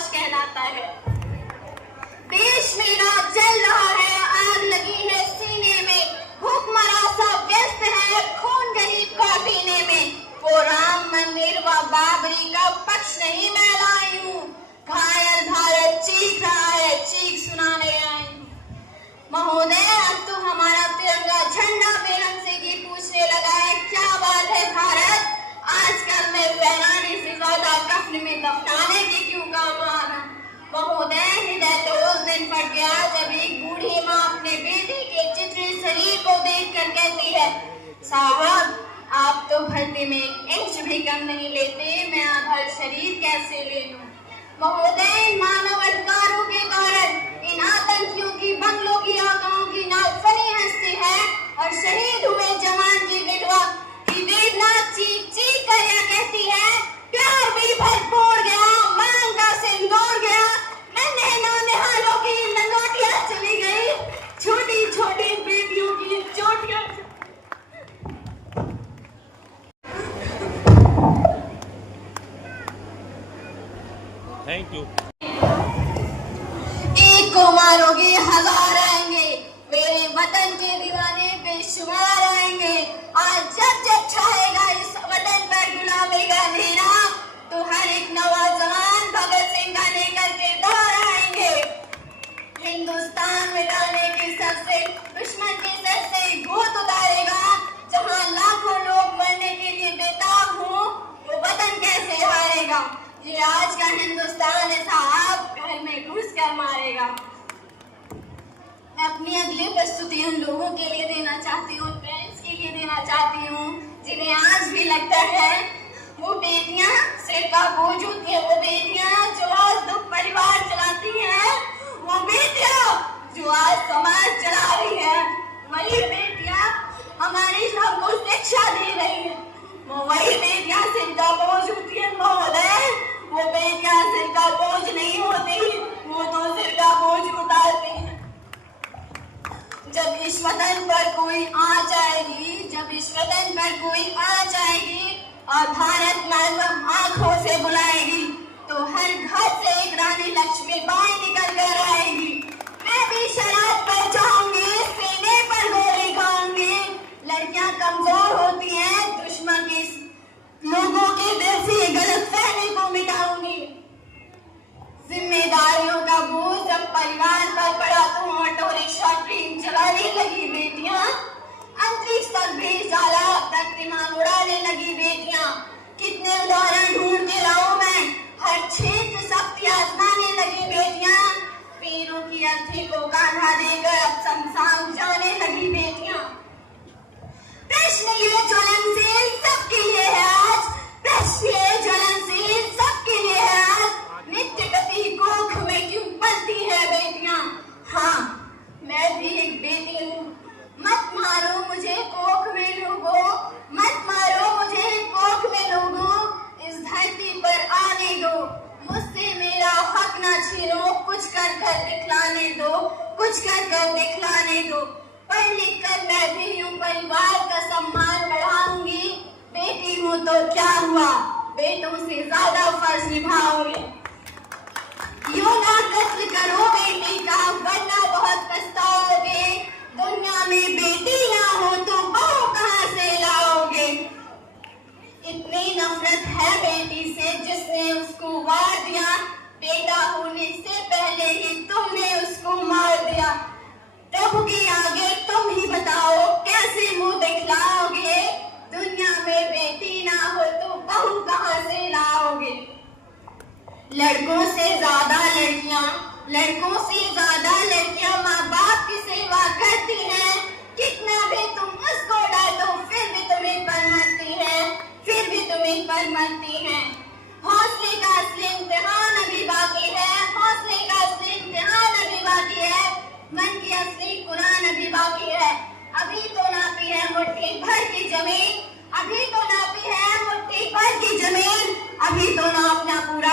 लाश कहलाता है। देश मेरा जल रहा है, आग लगी है सीने में, भूखमरा सा व्यस्त है खून गरीब का पीने में। वो राम मंदिर व बाबरी का पक्ष नहीं मैं लाई हूँ, घायल भारत चीख रहा है, चीख सुनाने आई हूँ। महोदय, अब तो हमारा तिरंगा झंडा बेरंग से ही पूछने लगा है, क्या बात है भारत, आजकल मैं फहराने से ज्यादा कफन में दफनाने की क्यों काम आ रहा। महोदय, हृदय तो उस दिन फट गया जब एक बूढ़ी माँ अपने बेटे के चित्रित शरीर को देखकर कहती है, साहब आप तो भर्ती में 1 इंच भी कम नहीं लेते, मैं आधा शरीर कैसे ले लूं। महोदय, मानव अधिकारों के कारण इन आतंकियों की बंगलों की आकाओं की नाफनी हंसती है और शहीद हुए जवान की विधवा की वेदना चीख चीख कर यह कहती है, प्यार भी भरपूर गया, मांग का सिंदूर गया, नन्हे नौनिहालों की लंगोटियां चली गई, छोटी छोटी बेटियों की चोटियां। Thank you. एक को मारोगे 1000 आएंगे, मेरे वतन के दीवाने बेशुमार आएंगे। आज जब जब छाएगा इस वतन पर गुलामी का अंधेरा, तो हर एक नौजवान भगत सिंह का लेकर के दौड़ आएंगे। हिंदुस्तान मिटाने की सबसे दुश्मन के सर से भूत उतारेगा, जहाँ लाखों लोग मरने के लिए बेताब हो, वो वतन कैसे हारेगा। ये आज का हिंदुस्तान है साहब, घर में घुस कर मारेगा। मैं अपनी अगली प्रस्तुति उन लोगों के लिए देना चाहती हूँ, पेरेंट्स के लिए देना चाहती हूँ जिन्हें आज भी लगता है वो बेटियां सिर का बोझ होती है, वो बेटियां जो आज 2 परिवार चलाती हैं, वो बेटियां जो आज समाज चला रही है, वही बेटियां हमारी सबको शिक्षा दे रही है, वो वही बेटियां सिर का बोझ होती है। महोदय, वो बेटियां सिर का बोझ नहीं होती, वो तो सिर का बोझ उतारती हैं। जब इस वतन पर कोई आ जाएगी, जब इस वतन पर कोई आ जाएगी और भारत मातरम आंखों से बुलाएगी, तो हर घर से एक रानी लक्ष्मीबाई निकल कर आएगी। मैं भी शराब पर जाऊंगी, सीने पर गोली खाऊंगी। लड़कियां कमजोर होती हैं, दुश्मन की लोगों के दिल से गलतफहमी को मिटाऊंगी। जिम्मेदारियों का बोझ जब परिवार पर पड़ा तो ऑटो रिक्शा ट्रेन चलाने लगी बेटियां, अंतरिक्ष तक भेज डाला, प्रतिमा उड़ाने लगी बेटियां। कितने उदाहरण ढूंढ के लाऊं मैं, हर क्षेत्र शक्ति आजमाने लगी बेटियां। पैरों की अर्थी को कांधा देकर अब शमशान जाने लगी बेटियां। प्रश्न ये ज्वलनशील सबके लिए है आज, प्रश्न ये ज्वलनशील सबके लिए है आज, नित्य प्रति कोख में क्यों पलती है बेटियां। हाँ, मैं भी एक बेटी हूँ, मत मारो मुझे कोख में लोगों, मत मारो मुझे कोख में लोगों, इस धरती पर आने दो, मुझसे मेरा हक ना छीनो, कुछ कर कर दिखलाने दो, कुछ कर कर दिखलाने दो। पढ़ लिख कर मैं भी यूं परिवार का सम्मान बढ़ाऊंगी, बेटी हूँ तो क्या हुआ, बेटों से ज्यादा फर्ज निभाऊंगी। यूं ना कत्ल करो बेटी का, वरना बहुत पछताओगे, दुनिया में बेटी ना हो तो बहू कहाँ से लाओगे। इतनी नफरत है बेटी से जिसने उसको वार दिया, बेटा होने से पहले ही तुमने उसको मार दिया। प्रभु के आगे तुम ही बताओ कैसे मुंह दिखलाओगे, दुनिया में बेटी ना हो तो बहू कहाँ से लाओगे। लड़कों से ज्यादा लड़कियां, लड़कों से ज्यादा लड़कियां माँ बाप की सेवा करती हैं, कितना भी तुम उसको डांटो फिर भी तुम्हें पर मरती है, फिर भी तुम्हें पर मरती है। हौसले का असली इम्तिहान अभी बाकी है, हौसले का असली इम्तिहान अभी बाकी है, मन की असली कुरान अभी बाकी है। अभी तो नापी है मुट्ठी भर की जमीन, अभी तो नापी है मुट्ठी भर की जमीन, अभी तो नापना पूरा